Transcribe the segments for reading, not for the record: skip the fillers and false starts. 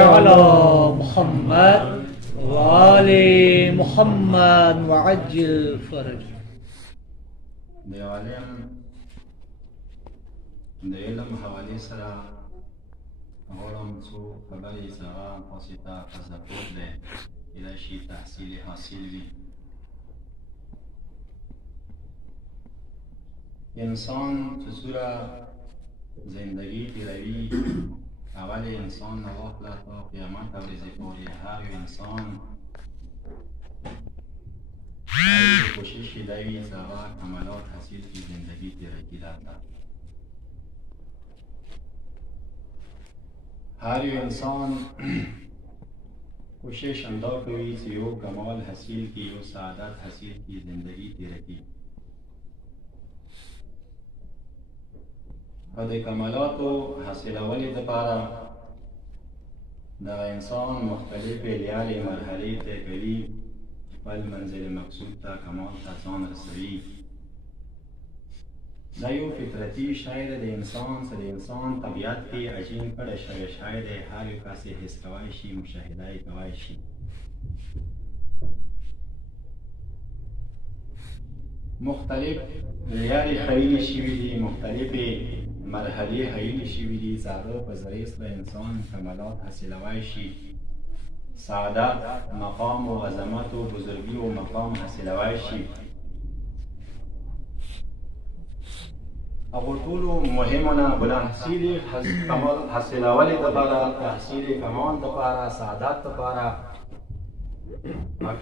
على محمد وآل محمد وعجل فرج. د عالم د علم حوالې سره غواړم څو خبرې سره تاسو ته عرض کول دی کېدای شي تحصیل حاصل وي. انسان چې څومره زندگی تیروي اول انسان نه واخله تا قیامت ورځې پورې هر یو انسان کوشش دا وي چې هغه کمالات حاصل کړي زندگی تیره کړي دلته. هر یو انسان کوشش همدا کوي چې یو کمال حاصل کړي یو سعادت حاصل کړي زندگی تیره کړي. او د کمالاتو حاصلولو دپاره دغه انسان مختلفې لارې مرحلې طی کوي خپل منزل مقصود ته کمال ته ځان رسوي. دا یو فطرتي شی دی د انسان چې د انسان طبیعت کې عجین کړی شوی شی دی. هر یو کس یې حس کولی شي مشاهده یې کولی شي. مختلف لارې ښیلې شوي دي مختلفې مرحلې ښیلې شوي دي چې هغه په ذریعې سره انسان کمالات حاصلولی شي. سعادت مقام و عظمت و بزرگی و مقام حاصلولی شي. هغو ټولو مهمو نه بلندحصیل کمال حاصلولو دپاره تحصیل کمال دپاره سعادت دپاره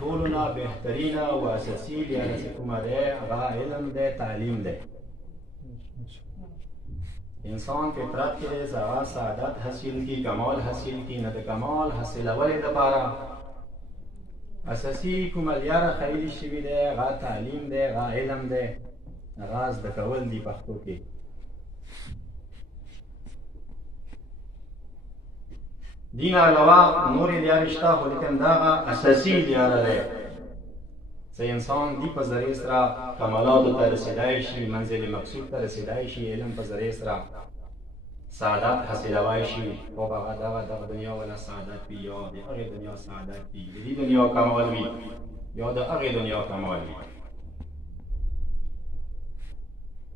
ټولو نه بهترینه و اساسي لاره چې کومه دی هغه علم دی تعلیم دی. انسان فطرت کې دی چې هغه سعادت حاصل کړي کمال حاصل کړي. نه د کمال حاصلولو دپاره اساسي کومه لاره ښیلې شوي دی هغه تعلیم دی هغه علم دی هغه زده کول دي پښتو کې. دین علاوه نورې لارې شته خو لیکن دغه اساسي لاره دی چې انسان دې په ذریعې سره کمالاتو ته رسېدای شي منزل مقصود ته رسېدای شي. علم په ذریعې سره سعادت حاصلولی شي. خو هغه دغه دنیا والا سعادت وي یا د هغې دنیا سعادت وي د دې دنیا کمال وي یا د هغې دنیا کمال وي.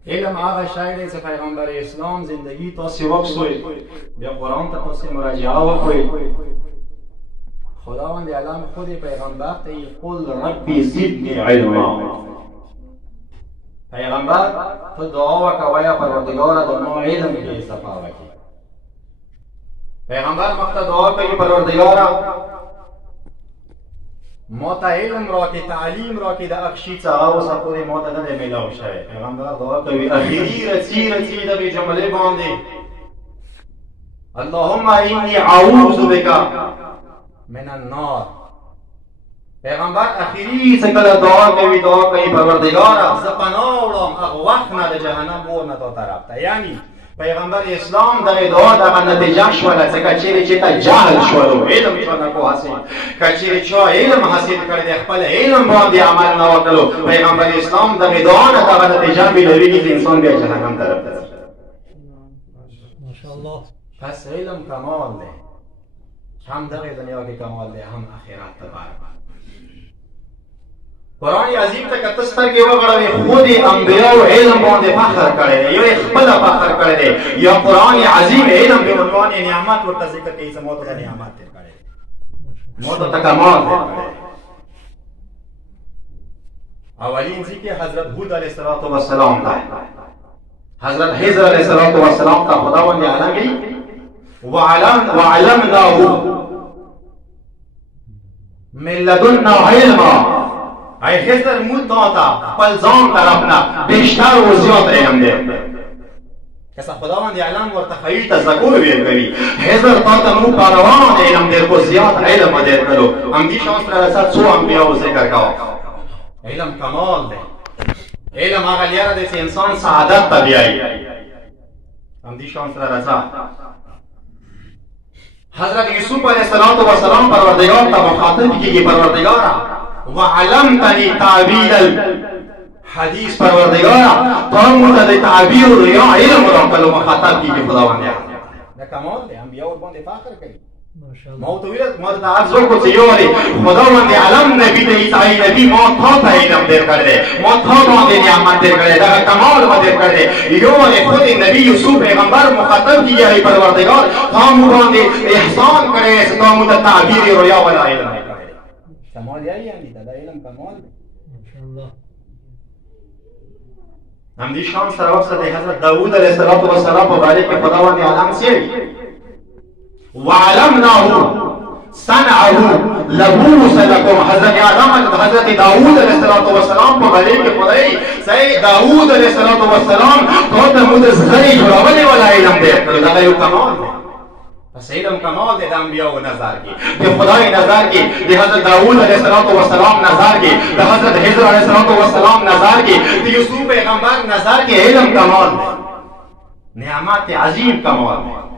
علم هغه شی دی چې پیغمبر اسلام زندگی تاسې وبسوئ بیا قرآن ته تاسې مراجعه وکړئ. خداوند عالم خود پیغمبر ته قل ربی زدنی علما. پیغمبر ته دعا وکړه وایه پروردګاره د ما علم کې اضافه وکړي. پیغمبر مخ ته دعا کوي پروردګاره ما ته علم راکړي تعلیم راکړي د هغه شي چې هغه اوسه پورې ما ته نه دی میلاو شوی. پیغمبر دعا کوي اخري رڅي دغې جملې باندې اللهم انی اعوذ بک من النار. پیغمبر اخري چې کله دعا کوي پروردګاره زه پناه وړم هغه وخت نه د جهنم اور نه تا طرف ته. یعنی پیغمبر اسلام دغه دعا دغه نتیجه شوله چې که چېرې چې ته جهل شولو علم چا نه کو حاصل که چېرې چا علم حاصل کړی دی خپل علم باندې عمل نه وکړو پیغمبر اسلام دغه دعا نه دغه نتیجه میلویږي چې انسان بیا جهنم طرف ته ځي. ماشاءالله. پس علم کمال دی هم دغه دنیا کې کمال دی هم آخرت دپاره. قرآن عظیم ته که ته سترګې وغړوې خود انبیاو علم باندې فخر کړی دی یو یې خپله فخر کړی دی یا قرآن عظیم علم په عنوان نعمت ورته ذکر کوي چې ما ته د نعمت تېر کړی دی ما ته کمال تېر کړی دی. اولین ذکر حضرت هود علیه السلام ته حضرت خضر علیه السلام ته خداوند عالم وی وعلمناه من لدنا علما. ای خضر مود تا خپل ځان طرف نه بیشتر و زیات علم دی. کسا خداوند علم ورته ښیي تذکر ورکوي خضر تا ته مو کاروان علم ډېر خو زیات علم ډېر کړو. همدې شان سره رسد څو انبیاو ذکر کوه. علم کمال دی. علم هغه لاره دی چې انسان سعادت ته بیایي. همدې شان سره رسد حضرت یوسف علیه السلام پروردگار ته مخاطب کیږي پروردگاره وعلمتنی تعبیر الحدیث پروردگاره تا موږ ته د تعبیر رؤیا علم راکړو مخاطب کیږي خداوند. دا کمال دی انبیا ورباندې فخر کوي ما تو ویل ما ته عرض وکړو چې یوري خداوند عالم نبی ته عیسی نبی ما تا ته علم دې کړی ما تا باندې نعمت دې کړی دا کمال ما دې کړی یوري خود نبی یوسف پیغمبر مخاطب کیږي ای پروردگار تا مو باندې احسان کړی چې تا مو ته تعبیر رؤیا ولا علم کړی کمال یعنی دا علم کمال ماشاءالله هم دي شان سره وخت د حضرت داوود علیه السلام په باره کې خداوند عالم سي وعلمناه صنعه لبوس لكم حضرت آدم حضرت داوود علیہ السلام په باره کې خدای سید داوود علیہ السلام ته مو د زغری جوړولې ولا علم دې کړو دا یو کمال دی پس علم کمال دی د انبیاء نظر کې د خدای نظر کې د حضرت داوود علیہ السلام نظر کې د حضرت خضر علیہ السلام نظر کې د یوسف پیغمبر نظر کې علم کمال دی نعمت عظیم کمال دی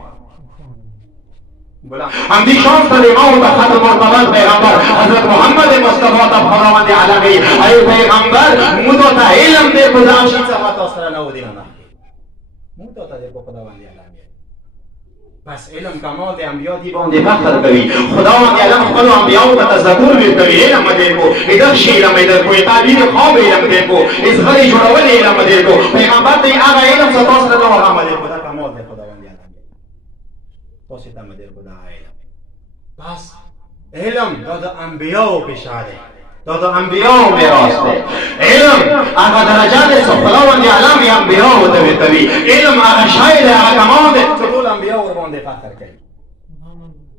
هم دي شان سره امام د ختم مرتبه پیغمبر حضرت محمد مصطفی ته خداوند عالمي ای پیغمبر موږ ته علم دې خدا شي څه تاسو سره نو دي نه موږ ته دې خداوند عالمي بس علم کمال دې انبیاء دي باندې فخر کوي خداوند عالم خپل انبیاء ته تذکر ورکوي علم دې کو اذا شي علم دې کو تعبیر خواب علم دې کو اصغری جوړول علم دې کو پیغمبر دې هغه علم څه تاسو سره نو عمل دې خدا کمال دې خداوند عالمي تاسو ته مدیر خدا علم بس علم دا د انبیاء بشاره دا د انبیاء میراث دی علم هغه درجات څخه خداوند عالم انبیاء ته وتوي علم هغه شای دی هغه کمال دی ټول انبیاء ور باندې فخر کوي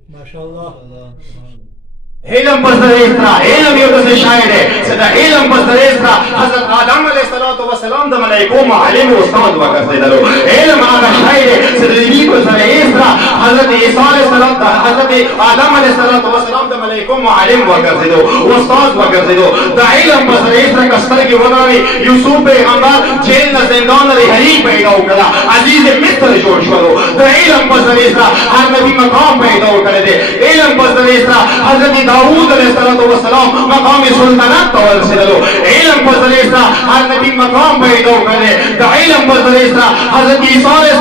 ماشاءالله علم پس در اسرا علم یو څه شاعر دی چې دا علم پس در اسرا حضرت آدم علیه السلام د ملائکو معلم او استاد وګرځیدلو علم هغه شاعر دی چې د دې پس در اسرا حضرت عیسی علیه السلام حضرت آدم علیه السلام د ملائکو معلم وګرځیدو او استاد وګرځیدو دا علم پس در اسرا کستر کې وداني یوسف پیغمبر جیل نه زندان رهایی پیدا وکړه عزیز مصر جوړ شو دا علم پس در اسرا هر نبی مقام پیدا وکړه علم پس در اسرا حضرت داوود علیہ السلام مقام سلطنت ته ورسېدلو علم په ذریعه هر نبی مقام پیدا کړي د علم په ذریعه حضرت عیسی علیہ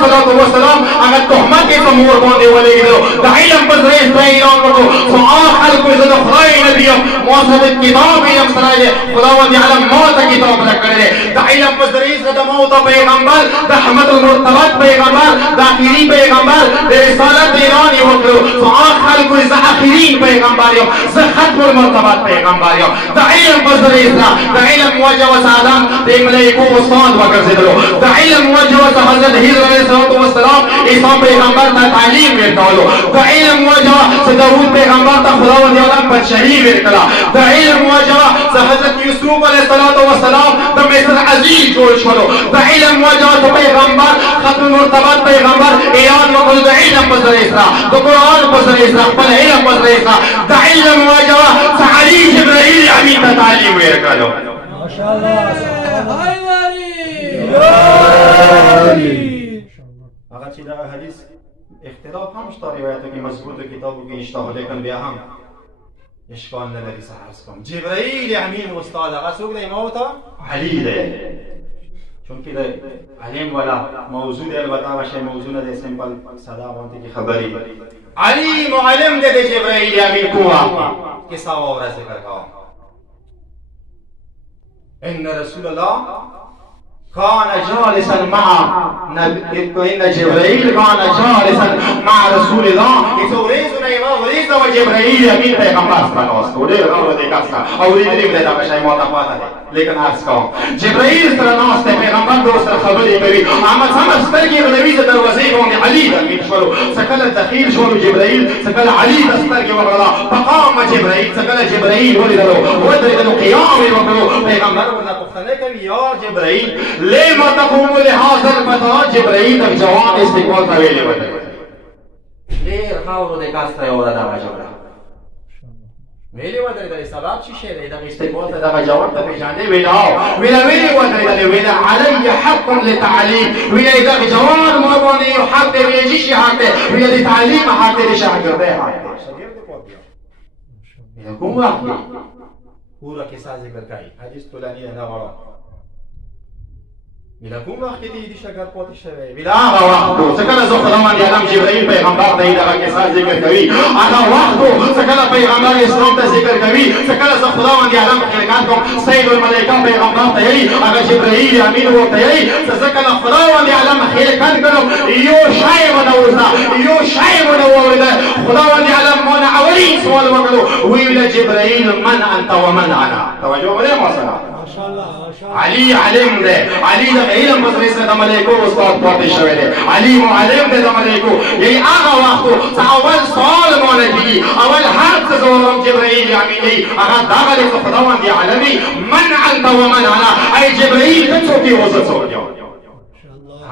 السلام هغه تهمت یې په مور باندې ولګېدو د علم په ذریعه اعلان وکړو فآخر کوئی زه د خدای نبی یم ما سره کتاب یم سره خداوند عالم ما ته کتاب راکړی د علم په ذریعه د موت پیغمبر د احمد المرتبط پیغمبر د اخري پیغمبر د رسالت اعلان یې وکړو فآخر کوئی زه اخري پیغمبر یم زه ختم المرتبات پیغمبر یم د علم په ذریعه د علم موجه آدم د ملائکو استاد وګرځېدلو د علم موجه حضرت خضر علیه السلام عیسی پیغمبر ته تعلیم ورکولو د علم موجه داوود پیغمبر ته خداوند عالم بادشاہي ورکړه د علم موجه حضرت یوسف علیه السلام د مصر عزیز جوړ شولو د علم موجه پیغمبر ختم المرتبات پیغمبر اعلان وکړو د علم په ذریعه د قران په ذریعه خپل علم په ذریعه د علم موجه علي جبرائيل امين ته تعلیم ورکړو ماشاءالله هغه چې دا حدیث اختلاف هم شته روایتو کې مضبوط کتابو کې نشته لیکن بیا هم اشکال نه لري صحه کوم جبرائیل امین استاد هغه څوک دی موت علي دی چونکه د علم ولا موضوع دی البته هغه شی موضوع نه دی سمپل صدا باندې کی خبري علي معلم دی جبرائیل امین کوه کیسه اور ذکر کا ان رسول الله كان جالسا مع ان جبرائيل كان جالسا مع رسول الله يتوريزنا وريز وجبرائيل امين پیغمبر سپنوس ودې راو دې کاسا او دې دې دا شای مو ته پاته لیکن ارس کا جبرائيل سره ناس ته پیغمبر دوست خبرې کوي اما سمجھ سترګې د نبی دروازې باندې علي امين شروع سکل دخیل شروع جبرائيل سکل علي دسترګې وغلا فقام جبرائيل سکل جبرائيل ولدلو ودرې قیام وکړو پیغمبر ورته پوښتنه کوي یا جبرائيل لما تقوم لهذا الفتى جبرائيل جواب استقبال ته ویلې وته ډېر خاورو د کاستره اوره دا جوړه ویلې وته د سبب چې شه د استقبال ته دا جواب ته پیژاندې ویلې وته ویلې علی حق للتعليم ویلې دا جواب ما باندې حق دی ویلې شي حق دی ویلې تعلیم حق دی شاګرد دی کوم وخت پورا کیسه ذکر کړي حدیث طولانی نه غواړم ویلا کوم وخت کې دې شکر پاتې شوی ویلا هغه وخت څه کله زه خداوند عالم جبرائیل پیغمبر ته دغه کیسه ذکر کوي هغه وخت څه کله پیغمبر اسلام ته ذکر کوي څه کله زه خداوند عالم خلقات کوم سید الملائکه پیغمبر ته یې هغه جبرائیل امین ورته یې څه کله خداوند عالم خلقات کړو یو شای ونوزا یو شای ونوورده خداوند عالم مون اولي سوال وکړو ویل جبرائیل من انت ومن انا توجه ولې مصلا علي علم ده علي د علم مدرسه د ملائکو استاد پاتې شوی دی علي معلم ده د ملائکو یی هغه وخت اول سوال مونږ کیږي اول هر څه زورم جبرائیل امین هغه دغه خداوند عالمي من انت ومن انا اي جبرائیل ته څوک یې وځه څوک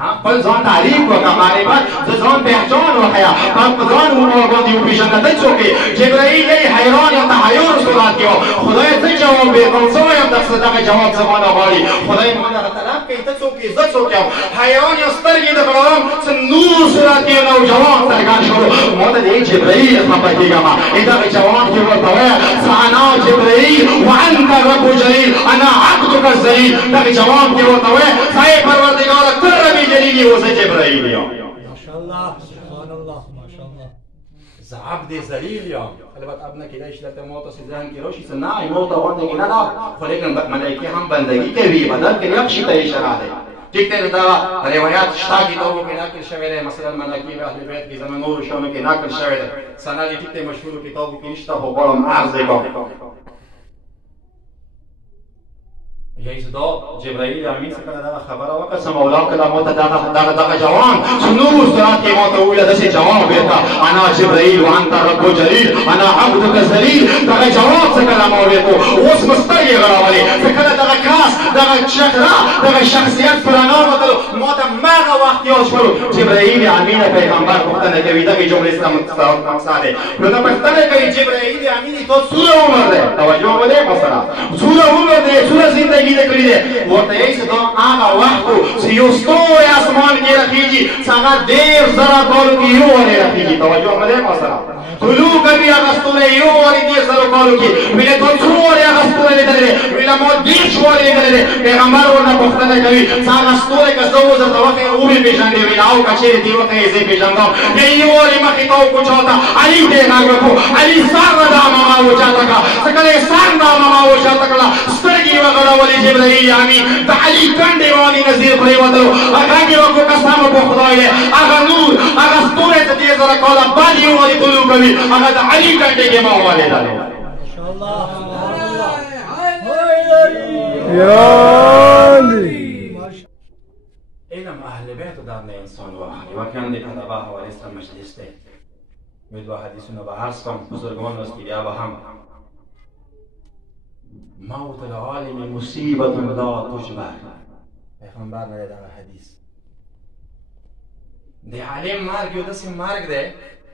خپل ځان تعریف وکړه معرفت د ځان پہچان وښیه خپل ځان ورباندې وپېژنه ته څوک یې جبرائیل یې حیران یا تحیر صورت کې خدای څه جواب درکوم څه وایم درته دغه جواب زمانه غواړي خدای ما دغه طلب کوي ته څوک یې زه څوک یم حیران یا سترګې د بړوم څه نور صورت کې نوجوان څرګند شو ما ته دې جبرائیل خفه کېږم دغه جواب کې ورته وایه انا جبرائیل وانت رب جلیل انا عبدک الذلیل دغه جواب کې ورته وایه ای پروردګار ته ربی جلیلی وزه جبرائیل یم ماشاءالله سبحان الله ماشاءالله ز عبد ذلیل یم البته اب نه کېدای شي درته ما ته ذهن کې راشي څه نه ما ته وانه کې نه نه خو لیکن ملایکې هم بندګي کوي بدل کې یو شي ته اشاره ده ټیک ته دا روایت شته کتابو کې نقل شوی دی مثلا ملایکې اهل بیت کې زمونږ نور شانو کې نقل شوی دی سند ټیک ته مشهور کتابو کې نشته خو غواړم عرض کوم ییزدا جبرائیل امین څخه دا خبره وکړه سم مولا کله مو ته دغه جوان نور سرات کې مو ته ویل دسه جواب ورته انا جبرائیل وانت رب جلیل انا عبدک ذلیل دغه جواب څخه مو ورته اوس مستری غراولي څخه دغه کاس دغه شخصا دغه شخصیت پرانا وته مو ته ماغه وخت یو شو جبرائیل امین پیغمبر پختنه کوي دغه جمله اسلام مقصد نو دا پختنه کوي جبرائیل امین تو سوره عمر ده توجه ولې مثلا سوره عمر ده سوره زندگی کړی دی ورته یې څه دا هغه وخت چې یو ستوري اسمان کې راخیږي څنګه ډېر زره کالو کې یو ورې راخیږي توجه مله مثلا طلوع کوي هغه ستوري یو ورې ډېر زره کالو کې ویله ته څو ورې هغه ستوري لیدلې ویله مو ډېر څو ورې لیدلې پیغمبر ورته پوښتنه کوي څنګه ستوري که زه وزر ته وخت او به پیژندې ویله او کچېرې دی وخت یې زه پیژندم یو ورې مخې ته وکوچاته علي ته غږ وکړو علي سر دا ماما وچاته کا څنګه سر دا ماما وچاته کړه سترګې وغړولې جبرائیل امین د علي کنډې واني نظیر پرېوتلو هغه کې وکړو قسم په خدای دی هغه نور هغه ستوری ته دې زره کاله بعد یو وارې طلوع کوي هغه د علي کنډې کې ما والېدلو ماشاءالله یا علی علم اهل بیت در نه انسان واخلي واقعا د کتابه حواله سره مجلس دی مې دوه حدیثونه به عرض کوم بزرگان لوستي بیا به هم موت العالم مصیبت لا تجبر پیغمبر نه دا حدیث د عالم مرګ یو داسې مرګ دی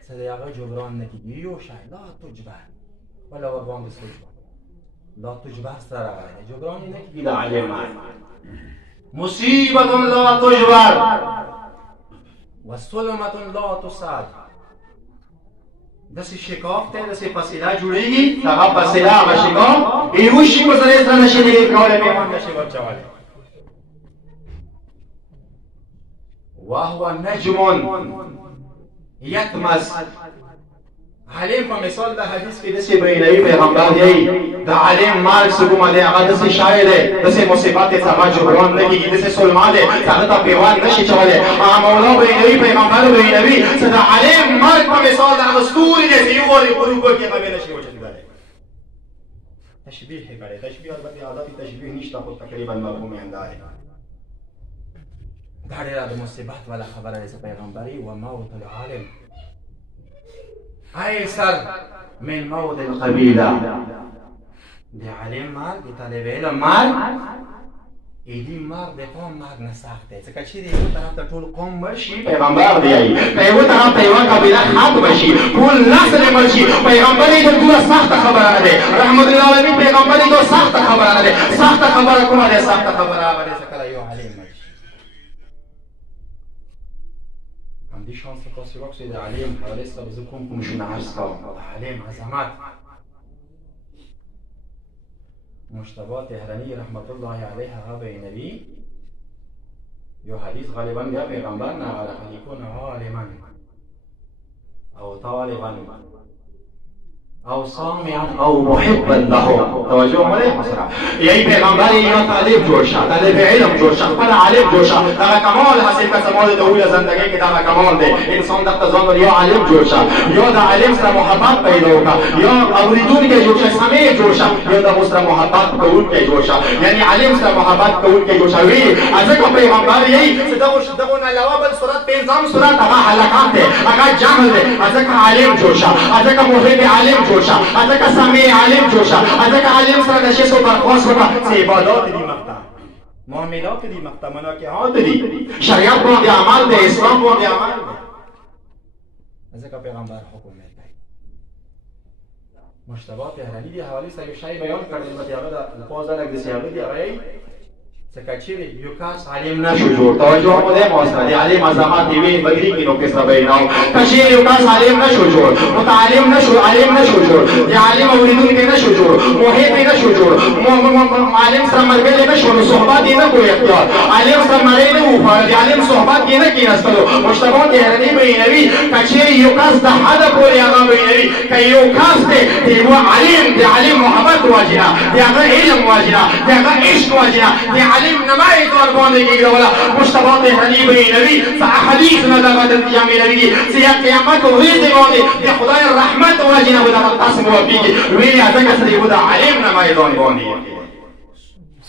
چې د هغه جبران نه کېږي یو شی لا تجبر ولا ورباندې سجبر لا تجبر سره راغلی جبران یې نه کېږي د عالم مرګ مصیبت لا تجبر و ظلمت لا تسد داسې شکاف دی داسې فاصله جوړېږي هغه فاصله هغه شکاف یو شي په سره سره نشي لري کولی پیغام نشي ورچولی وهو نجم یتمس عالم په مثال د حدیث کې داسې بیانوي پیغمبر دی د عالم مرګ څه کومه دی هغه داسې شای دی داسې مصیبت دی چې هغه جبران نه کېږي داسې سلمان دی چې هغه ته پیوند نشي چولی هغه مولا بیانوي پیغمبر بیانوي چې د عالم مرګ په مثال د هغه ستوري دی چې یو وارې غروب وکړي هغه بیا نشي وچېدلی تشبیه یې کړی تشبیه البته عادت تشبیه نشته خو تقریبا مفهوم یې همدا دی دا ډېره د مصیبت والا خبره دی چې پیغمبري و موت العالم ایسر من موت القبیله د عالم مرګ د طالب علم مرګ ایدی مرګ د قوم مرګ نه سخت دی ځکه چې د یو طرف ته ټول قوم مړ شي پیغمبر دی که یو طرف ته یوه قبیله ختم شي ټول نسل یې مړ شي پیغمبر یې دومره سخته خبره نه دی رحمت للعالمین پیغمبر یې دومره سخته خبره نه دی سخته خبره کومه دی سخته خبره هغه دی چې کله یو عالم مړ شي همدې شانس تاسو وکړئ د عالم حواله سره زه کوم شونه عرض کوم د عالم عظمت مجتبی طهرانی رحمت الله علیه هغه بیانوي یو حدیث غالبا بیا پیغمبر نه غره یکون عالما او طالبا او سامعا او محبا له. توجه مله مسرع یی پیغمبر یا طالب جوړ شه، طالب علم جوړ شه، خپل عالم جوړ شه. دا کمال حاصل کا سمال د ویل زندګۍ کې دا کمال دی. انسان د ځان یا عالم جوړ شه، یا د عالم سره محبت پیدا وکړه، یا اوریدونکو جوړ شه، سمع جوړ شه، یا د سره محبت کوونکی جوړ شه. یعنی عالم سره محبت کوونکی جوړ شه. وی ازکه پیغمبر یی دغه نه علاوه بل صورت پنځم صورت هغه حلقات دی، هغه جهل دی. ازکه عالم جوړ شه، ازکه محب عالم جوړ شه، ازکه سمع عالم جوړ شه، ازکه عالم سره نشست او برخواست وکړه. څه عبادات دي مقطع، معاملات دي مقطع، مناکحات دي، شریعت باندې عمل دی، اسلام باندې عمل دی. ازکه پیغمبر حکم می‌کنه. مشتبه پیغمبری دی حوالی سره شای بیان کردیم و دیگه در پازه لگ دسیابی دیگه سکچیری یو کس عالم نشو جوړ. توجه مو دې مواسطه دی عالم عظمت دی وی بدری کې نو کې سره بیناو کشیر یو کس عالم نشو جوړ، متعلم نشو، عالم نشو جوړ، دی عالم اوریدون کې نشو جوړ، محب نشو جوړ، عالم سره مرګل نشو، صحبت یې نه کوي اختیار، عالم سره مړې نه و، دی عالم صحبت یې نه کیناستلو. مشتبه تهرانی بینوی کشیر یو کس د حد پورې هغه بینوی ک یو کس دی یو عالم دی، عالم محبت واجنا دی، هغه علم واجنا دی، هغه عشق واجنا دی، علم نمای دور باندې کېږي ولا مشتبه تهرانی بینوی فاحادیث نه دغه د جامع نبی چې قیامت ورځ باندې د خدای رحمت واجنا به دغه قسم وکړي. وی هغه څه دی ودا علم نمای دور باندې.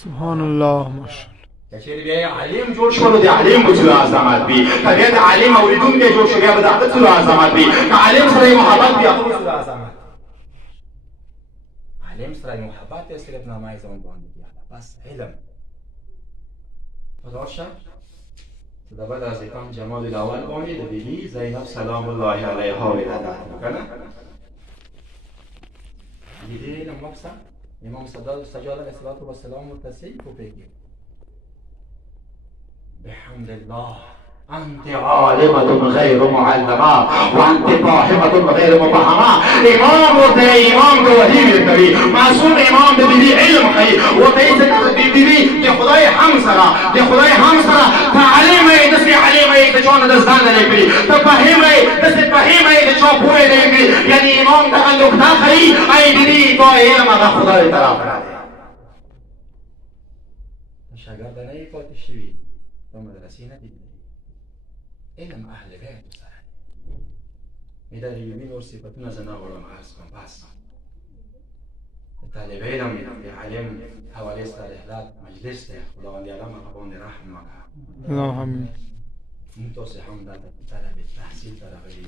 سبحان الله ماشاءالله. کچېر بیا عالم جوړ شو د عالم بچو عظمت بي، کبه د عالم اوریدون کې جوړ شو بیا د عادت عظمت بي، عالم سره محبت بیا خو عظمت. عالم سره محبت یې صرف نمای ځون باندې کیږي بس علم. خداشه دبل از ایکان جمال الاول باندې د بیبي زینب سلام الله علیها ولادت کنه دیدی لموکسا امام سجاد علیه السلام متصل کو پیږي بحمد الله أنت عالمة غير معلمة وأنت فاهمة غير مفهمة. إمام وتي إمام توحيد الكريم معصوم إمام بدي علم خي وتيس بدي خداي حمسرة خداي حمسرة تعلم دسي علم تجون دستان لكري تفهم دسي فهم تجون بوي لكري. يعني إمام تغلق داخلي أي بدي تو علم هذا خداي طرف شاگردانه پاتشوی و مدرسی ندید علم اهل بیت سره میداری ببین اور صفتونه زنا ولم عرض کن بس طالب علم عالم حوالی استرحلات مجلس ده خداوند علم قبول رحم مکه اللهم امين. متوسع هم داد طلب تحصیل طلبی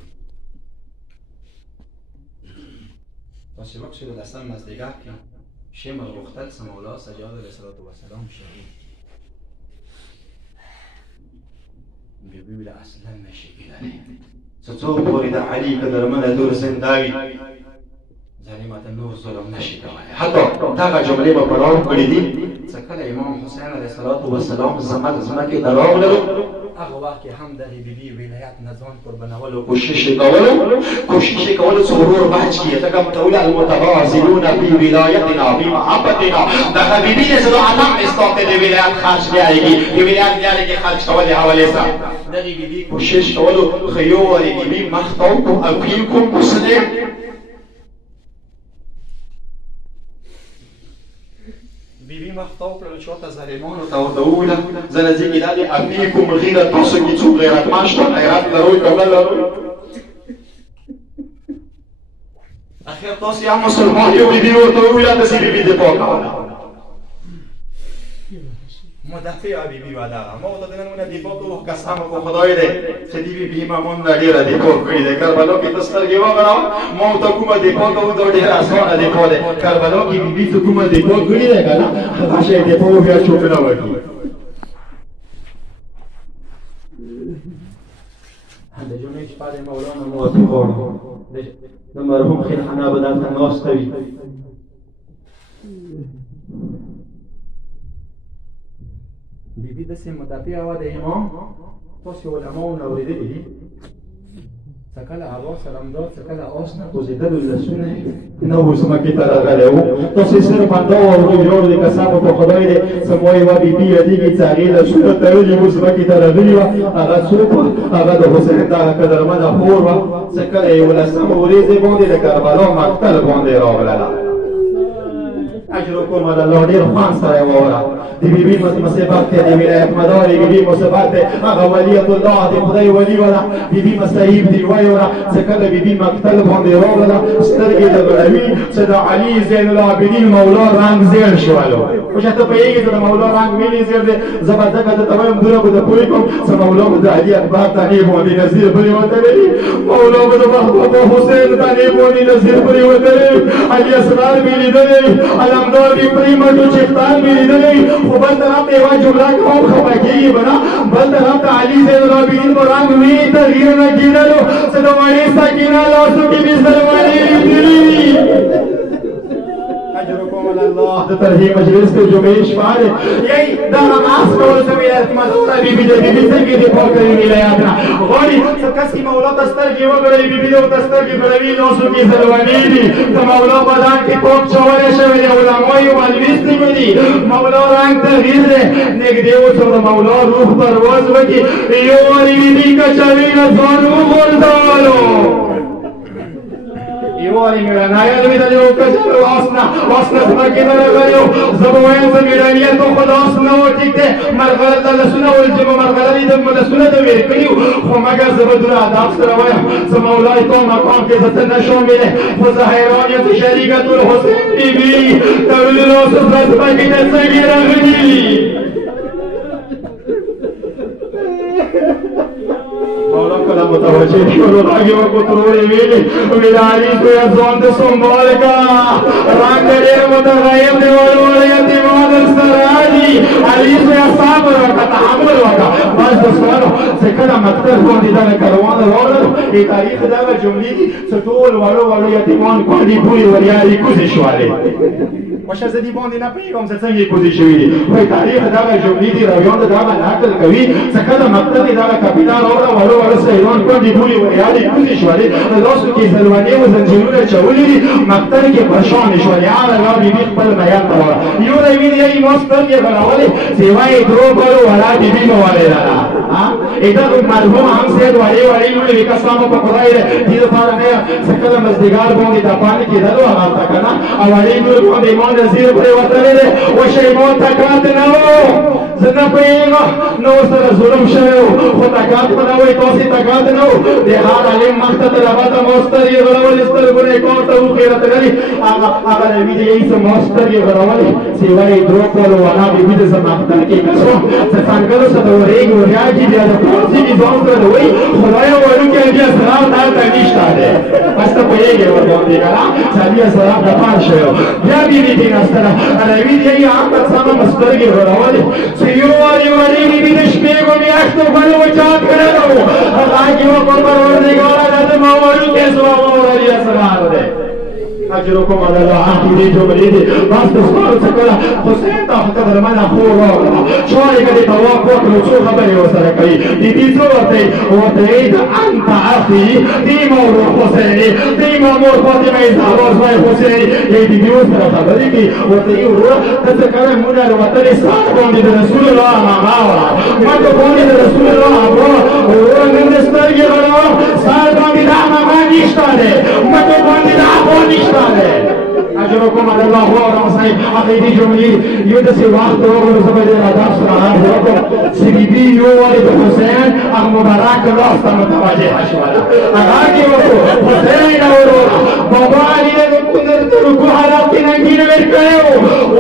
باشه وقتی رو دستم مزدگاه که شمر مختل سمولا سجاد علیه السلام شهید بيقول اصلا ماشي كده ستوب ورد عليك درمنا دور زنداوي ظالمات النور ظلم نشي حتى دغه جملې په پراو کړې دي څکه امام حسین علیه السلام زمکه دراغلو هغه وخت هم د بیبي ولایت نظام قربانولو کوشش کولو څورور بچ کیه دغه متول المتغازلون فی ولایتنا فی محبتنا دغه بیبي له زړه عالم استاته د ولایت خرج دیږي د ولایت دیږي خرج کول حواله سره دغه بیبي کوشش کولو خيو ورې بیبي مختو او کیکم مسلم بیبي مختاو کړل چې ورته ظالمانو ته ورته وویله زه ځکه دا دی ابيکم غیرت تاسو کې څوک غیرتمن شته غیرت لرو کومه لرو اخر تاسو یا مسلمان یو بیبي ورته وویله د سې بیبي د پاکه مدافع بیبي واده ما ورته د نن د پاکو قسم کو خدای دې چې دی بیبي ما مونږ ډیره دی پاک کړی دی کربلا کې تسترګې وغراو ما ته کومه دی پاکو د ډیر اسانه دی په دې کربلا کې بیبي ته کومه دی پاک کړی دی کنه هغه دی په بیا چوپ نه وکی هدا جمعه چې پاره مولانا موافق د مرحوم خیر حنا بدل ناس کوي بیبي د سیم مدافع و د امام تاسو علماء نو اوریدلی سکل هوا سلامدار سکل آس نگزیدل لسونه نو سمکی ترغله او تاسو سره پنده او یو د قسم په خدای دې سموي و بي بي دې څاري لسونه ترلي مو سمکی ترغلی و هغه څوک هغه د حسین دا قدرمن خور و سکل یو لسم ورېزه باندې د کربلا مقتل باندې راغله اجرکم علی الله ډیر خوان سره وره دی بی مصیبت دی ولایت مدار بی مصیبت هغه ولیت الله دی خدای ولی ولا بی مصیب دی وایوره څکله بی مقتل باندې راغله سترګې د غلوی صدا علی زین العابدین مولا رنگ زیر شوالو او چې ته په یوه د مولا رنگ ویلې زیر دی زبردست د تمام دغه د پوی کوم چې مولا د علی اکبر تعریف او د نذیر په وته مولا د محبوب حسین تعریف او د نذیر په وته علی اسرار ویلې دی دار بی پریمټو چختان بی لیدلی خو بل طرف ته یوه جمله کوم خفه کېږي به نه بل طرف ته علي زین العابدین په رنګ وي تغییر نه کېدلو څه د وړې سکینه لاسو کې مې سلمانې لیدلي اجرکم علی الله د ترحیم مجلس ته جمعې شپه دی یی دا نماز کول څه ویل مدونه بیبي د بیبي څنګه دې پاک کړي ولایت نه غواړي څه کس کې مولا ته سترګې وګړي بیبي دې ورته سترګې غړوي لاسو کې سلمانې دي د مولا بدن کې پاک چولی شوی دی علما یې معلومیستې دي مولا رنګ تغییر دی نږدې اوسه د مولا روح پرواز وکړي یو وارې بیبي کچوي نه ځوان وغورځولو یواری میرانایل میدلی و کجل واسنا زمکی نرغلیو زبوین زمیرانیت و خدا آسنا و ٹکتے مرغلت لسونه و الجب مرغلت دم لسونه دو ویرکلیو خو مگر زبدون عداب سرویم زمولای تو مقام که زتن نشو میره خو زهیرانیت شریکت الحسین بی بی تولي لوسف رزمکی نسگی رغنی مولا کلا متوجه شروع راگی و کتروری ویلی ویداری تو یا زوند سنبال کا رنگ دیر متغیب دیوالو ولیتی مادر سرادی علی تو یا صابر وکا تحمل وکا باز دسوانو سکنا مقتل کوندی دا کروان روڑلو ای تاریخ دا جملی دی ستول والو یتیمان کوندی پوری وریاری کوزی شوالی وش از دی باندې نه پیغام څنګه کوزي شوی دی وای تاریخ دا جملې دی روان دا نقل کوي څنګه مقتل دا کپیټال اور ورو سیرون کوندي پوری وریالي کوزي شوی لاسو کې زلواني و زنجیرونه چولې دي مقتل کې پرشان شوی علاوه لا بي خپل بیان تا یو دی وی مستر کې غراولې سیوای درو کولو ولا بي بي مواله ها اېدا مرحوم هم سید وړي لولې وکاسامو په خدای دې لپاره نه څنګه مزدګار باندې د پانی کې دلو هغه تا کنه او وړي نور باندې زیر پر وتلې او شیمون تکات نه وو زنه پیغه نو سره ظلم شوی خو تکات په نوې تاسو تکات نه وو د هر علم مخته لباته مستر یې غلول سترګونه کوته و خیرت لري هغه نبی دې یې مستر یې غلول سیوای درو کول ولا دې دې سمختل کې کسو څنګه سره ورېګ ورياجي دې د پوزي دې ځان سره وای خدای ورو کې دې سلام ته نشته ده بس ته پیږي ورته کنه چې سلام د پان شو بیا دې دې نستره نبی دې یې عام سم مستر یې غلول سیوای وری دې شپې کو میاشتو باندې وچات کړو هغه کې و پروردګار دې مولوی کې سلام ورې سلام ده اجرکم علی الله عهدی جملی دی بس دسوال سکلا حسین تا قدر من خور راغلا چواری کدی طواف وکړو څو خبرې ورسره کوي دې څه ورته انت اخي دی مور حسین دی مور فاطمه زهرا زوی حسین دې اوس سره خبرې کوي ورته یو ته کله مونږ وروته سات باندې رسول الله هغه ماته باندې رسول الله هغه ورنګ سترګې غلا سات باندې هغه نشته ده ماته باندې هغه نشته اجرکم علی الله و رمسای عقیدی جملی یو دسی وقت رو زبر آداب سلام وکم سیبی یو والد حسین ام مبارک راست متوجه شوالا اگر کی وقت حسین اور بابا علی نے کندر کو حالات کی ننگی نور کرے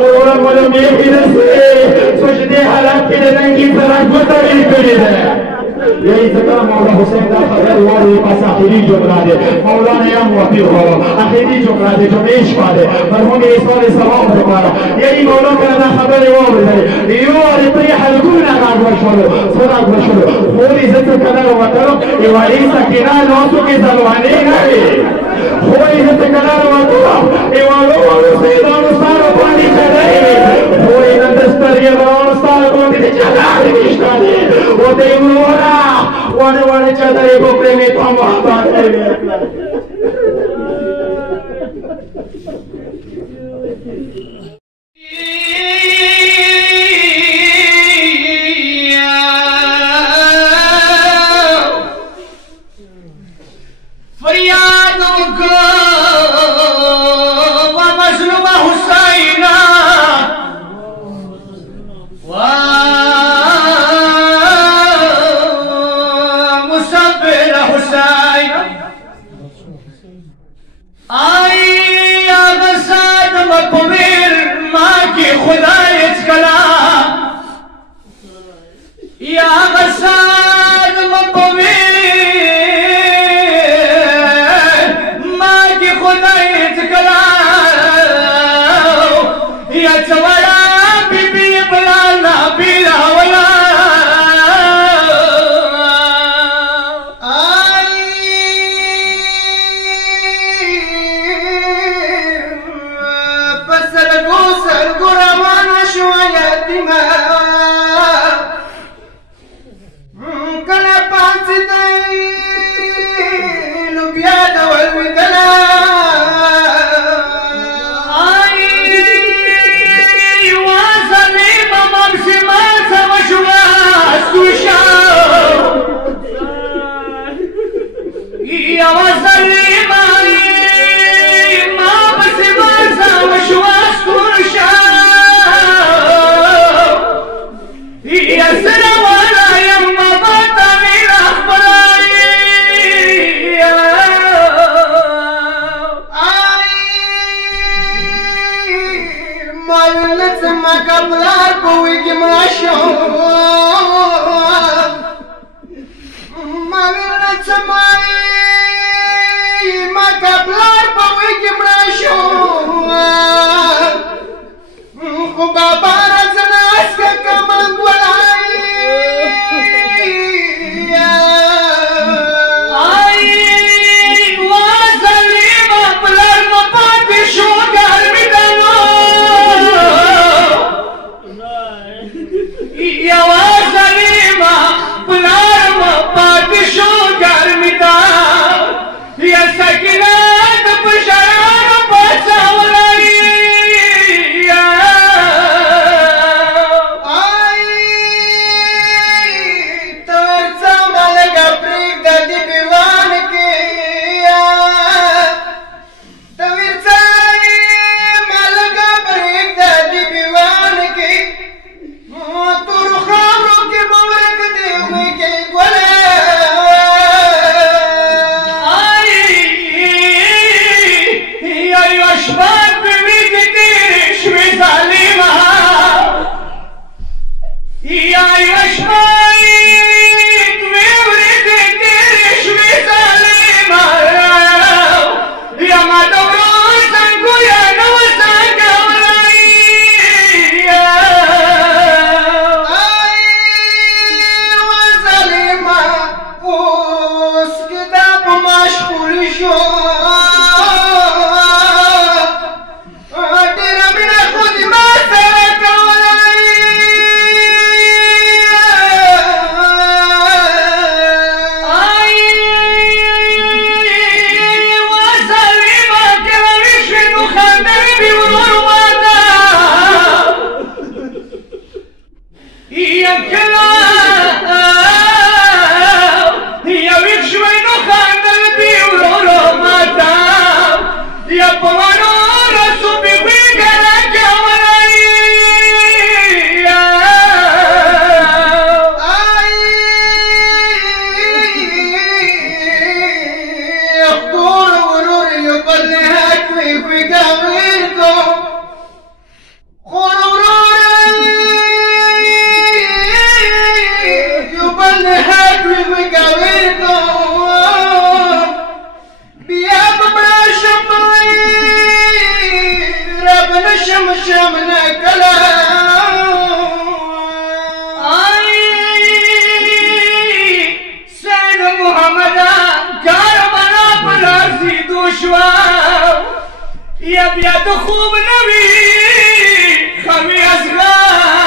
اور مولو میری دسے سوچتے حالات کی ننگی طرح بتائی کرے یہی ذکر مولا حسین دا خبر واری پاس آخری جملہ دے مولا نے ہم وفیر ہو آخری جملہ دے جو میش پا دے مرحوم اسوال سلام دکارا یہی مولا کرنا خبر واری دے یو آری پری حلقون اگر وشولو سراغ وشولو خوری ذکر کنر وطلو ایواری سکینہ نوسو کی زلوانی نوی خوری ذکر کنر وطلو ایوارو سیدانو سارو پانی کردائی خوری نندستر یہ برانو سارو پانی چلاری نشتانی و دیمورا वाड़े वाड़े चाहता है बोकरे में तो हम वहां बात करेंगे फरियादों को व मजलूम हुसैना व मुसब्बिर हुसैना आई आगसाद मकबूल माँ की खुदायत कला या आगसाद मकबूल يا بيد خوب نبي خمي أصغر